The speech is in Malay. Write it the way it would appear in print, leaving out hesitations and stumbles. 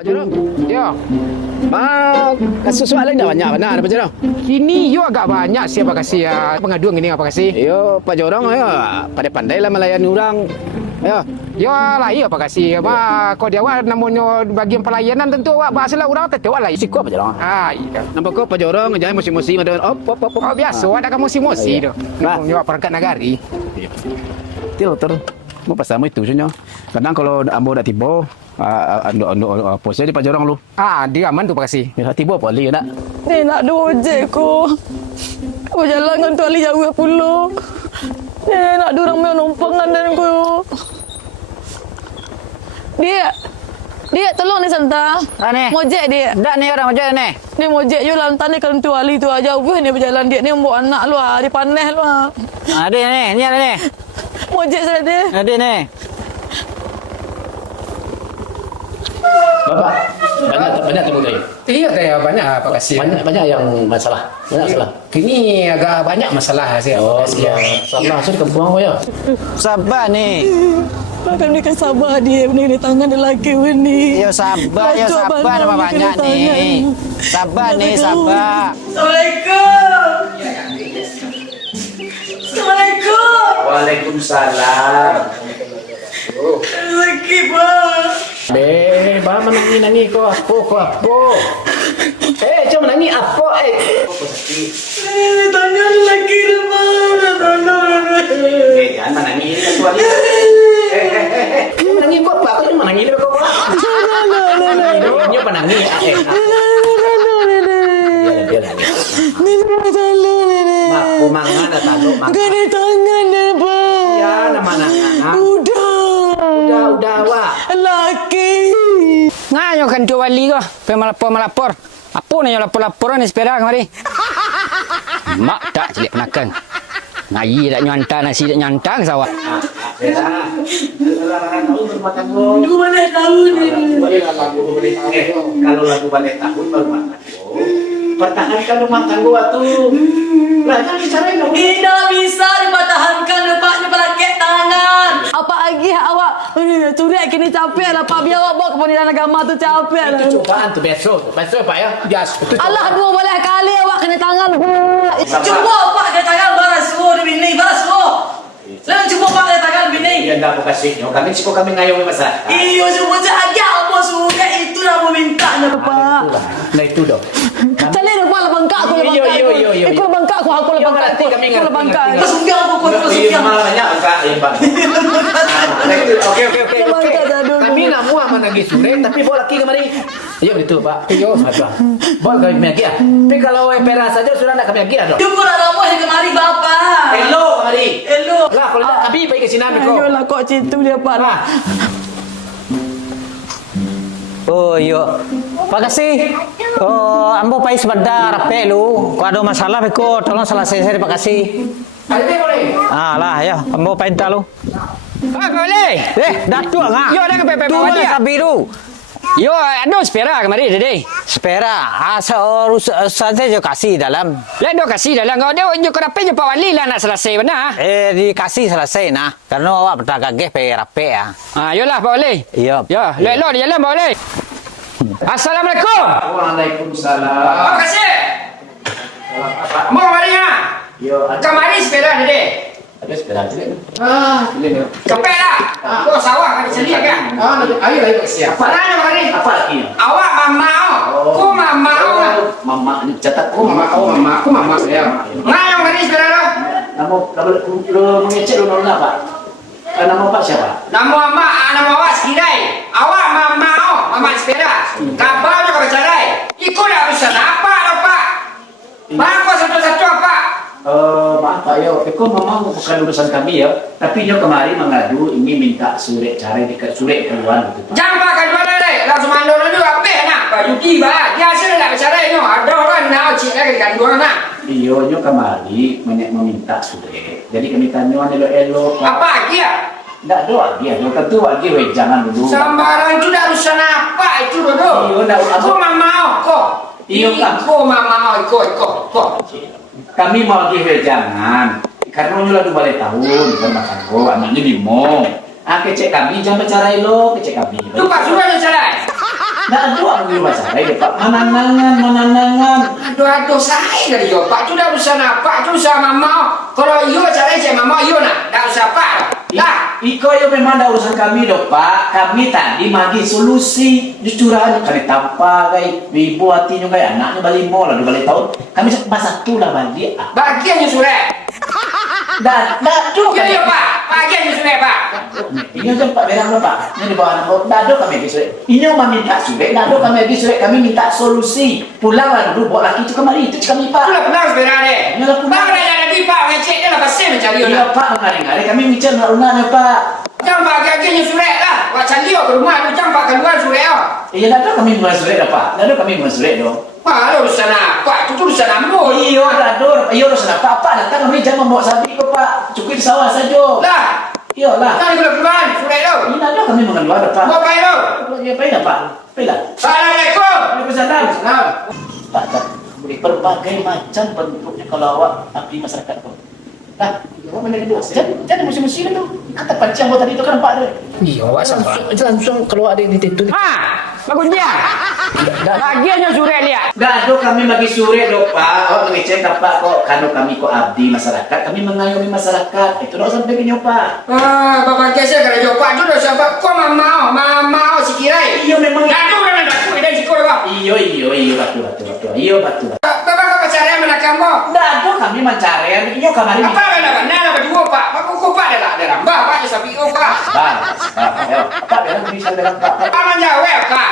Pak Jono, Ya, kasus soalan dah banyak benar Pak Jono. kini yo agak banyak siapa kasih ya pengaduan ini apa kasih? Yo Pak Jono ya, pandai-pandai lah melayani orang. Ya, Ya lah iya apa kasih. Ba kau dia awak namanya bagian pelayanan tentu awak bahasa lah orang tentu awak lah. si kuat Pak Jono. Iya. Nampak kau Pak Jono ngejai musim-musim ada op. Oh biasa ada kamu mosi tu. Nah. Nyawa perangkat nagari. Til ter. Mau pasal itu sebenarnya. Kadang kalau ambo dah tiba, apa saja Pak Jono lu. Dia aman tu apa kasih. Ya tiba apa lagi nak? Ni nak ada ojek ko. Kau jalan dengan tu ali jauh pulau. Ni nak ada orang main numpangan dan ko. Dia tolong ni Santa. Ni. Mojek dia. Dak ni orang macam ni. Ni mojek je lantan ni kalau tu ali tu aja jauh ni berjalan dia ni membawa anak lu ah, dia panas lu ah. Ada ni ada ni. Mojek saya dia. Ada ni. Bapak, banyak temu tadi. Iya saya banyak apa kasih. Banyak yang masalah. Banyak masalah. Kini agak banyak masalah sih. Oh, Kasih ya. salah saya di kampung apa ya? Sabar ni. Makan ni kan sabar dia ni tangan dia lelaki ni. Yo sabar nama banyak ni. Sabar ni sabar. Assalamualaikum. Assalamualaikum. Waalaikumsalam. Rezeki bang. Ba menangi kau apa? Cuma menangi apa? Tangan lelaki dia bang. Jangan menangi ini kan tuan. Menangi kau apa? Aku cuma menangi dia kau. Ini menangi. Dia nangis. Mak mangan atau mak. Gini tangan dia bang. Ya, nama anak. Udah, wah. Lelaki. Ngayo kan tu wali ko. Melapor. Apa ni yang lapor ni sepeda kemari? Mak tak celik penakan. Ngayi tak nyantang nasi tak nyantang sawak. Lu mana tahu ni? Kalau lagu balik tahun baru makan. Pertahankan rumah tangga tuh. Lah jangan dicarain dong. Tidak bisa dipertahankan lepaknya pelakek tangan. Apa lagi awak? Curiak kini capek lah Pak. Biar awak bawa ke pengadilan agama tu capek lah. Itu cobaan tuh besok Pak ya. Bias. Allah 12 kali awak kena tangan. Cuba Pak kena tangan baras suruh di bini. Baras suruh. Jangan cuba Pak kena tangan bini. Ya enggak mau kasihnya. Kami ciko kami ngayomi masyarakat. Iyo cuba saja apa suruh itu dah memintanya Pak. Nah itu dong. Cari dia kuala bangkak aku Iyo. Aku bangkak aku bangkak Nanti kami ngerti. bangkak. Sugiang aku Iya malah banyak Pak. Ya Pak. Oke. Kami nak muah menagih sore tapi bawa laki kemari. Iya betul Pak. Iya. Bawa kami lagi ya. Tapi kalau pera saja sudah nak kami lagi ada. Cukup lah kamu yang kemari Bapak. Hello kemari. Hello. Lah kalau tak kami pergi ke sini kau. Ayolah kok cintu dia Pak. Nah. Oh yo. Makasih. Oh, ambo pai sebentar rapi lu. Kau ada masalah beko, tolong selesai Pak kasih. Ada boleh. Lah ya, ambo pai entar lu. Boleh. Dah tua ngah. Yo dah ke pepe Tu bawa lah dia. biru. Yo ada sepeda kemari dede. Sepera, saja je kasih dalam. Lah do kasih dalam kau dia unjuk rapi je Pak Wali lah nak selesai benar. Dikasih selesai nah. Karena awak berdagang geh pe rapi ya. Yolah Pak Wali. Iya. Ya, lelok di jalan Pak Wali. Assalamualaikum. Waalaikumsalam. Terima kasih. Mau mari ha? Yo, Kemari sepeda dede. ada sepeda tidak? Ini. Cepet lah. Kau sawah kan sedia kan? Ayo lagi siapa? Mana mari? Apa lagi? Awak mamau. Ku mamau. Mama ini catat. Aku mama saya. Mana mari sepeda lo? Lo mengecek lo nol apa? Nama Pak siapa? Nama awak sekidai. Awak mamau. Mama sepeda. Kabar juga bercerai. Ikut dah urusan apa lo Pak? Bangko satu-satu apa? Maaf Pak ya, itu memang bukan urusan kami ya. Tapi dia kemarin mengadu ingin minta surat cari dekat surat keluar gitu Pak. Jangan Pak kajuan deh. Langsung mandor dulu apa nak? Pak Yuki Pak. Dia hasil nak bercerai no. Ada orang nak cik lagi kandungan nak. Iya, dia kemarin meminta surat. Jadi kami tanya elo-elo. Apa lagi ya? Tidak doa dia, tentu lagi weh jangan dulu. Sembarang itu dah urusan apa itu dulu? Iya, dah Aku mamau kok. Iya, Kak. Aku mamau ikut. Kami mau lagi weh jangan. Karena udah balik tahun, kan makan anaknya limo. Kecek kami jangan bercerai lo, kecek kami. Itu Pak sudah bercerai. Nggak ada nunggu masalah ya Pak. Manangan. Aduh, saya dari yo, Pak. Itu dah urusan apa? Itu urusan mama. Kalau yo cara saya mama yo nak, dah urusan apa? Lah, Iko yo memang ada urusan kami dong Pak. Kami tadi magi solusi dicurahkan kali tanpa kai ibu hatinya kai anaknya balik mall lalu balik tahun. Kami masa tulah balik. bagian surat. Dah tuh Yo yo, Pak. Bagian surat, Pak. Ini kan Pak berang Pak. Ini di bawah nama. Dado kami lagi surat. Ini mau minta surat. Dado kami lagi surat. Kami minta solusi. Pulanglah dulu bawa laki itu kemari. Itu kami Pak. Itulah benar sebenarnya. Itulah benar. Bang dah jadi Pak, ngecek dia lah pasti mencari yo. Iya Pak mengaring-aring. Kami bicara lunanya Pak. Jangan bagian surat lah. Wah cari yo ke rumah tu jangan pak keluar surat yo. Iya Dado kami mulai surat dah Pak. Dado kami mulai surat dong. Wah, lu urusan apa? Itu urusan ambo. Iya Dado. Iya urusan apa Pak. Datang kami jangan membawa sapi kok Pak. Cukup di sawah saja. Lah, Iya lah. kan keluar surat yo. Ini Dado kami mengeluar Pak. Mau bayar lo? Ya baiklah Pak. Baiklah. Assalamualaikum. Waalaikumsalam. Salam. Pak, beri berbagai macam bentuknya kalau awak abdi masyarakat kau. Nah, awak mana dulu? Jangan musim-musim itu. Kata pancing buat tadi itu kan Pak. Iya, awak sabar. Langsung keluar dari itu. Bagus dia. Bagiannya surat lihat. Dado kami bagi sore dong Pak. Awak mengecek Pak kok karena kami kok abdi masyarakat, kami mengayomi masyarakat. Itu nak sampai ke Pak. Ah, bapak kese kalau jawab Pak dulu siapa? Kau mau si kirai. Iya memang. Dadu kan ada aku dan si kau bang. Iya betul. Iya betul. Bapak kau pacarnya mana kamu? Dado kami mencari. Iya kamari. Apa ada benar apa dua Pak? Bapak kau Pak ada rambah Pak sapi kau Pak. Pak, ayo. Pak, biar bisa dengan Pak. Apa menjawab Pak?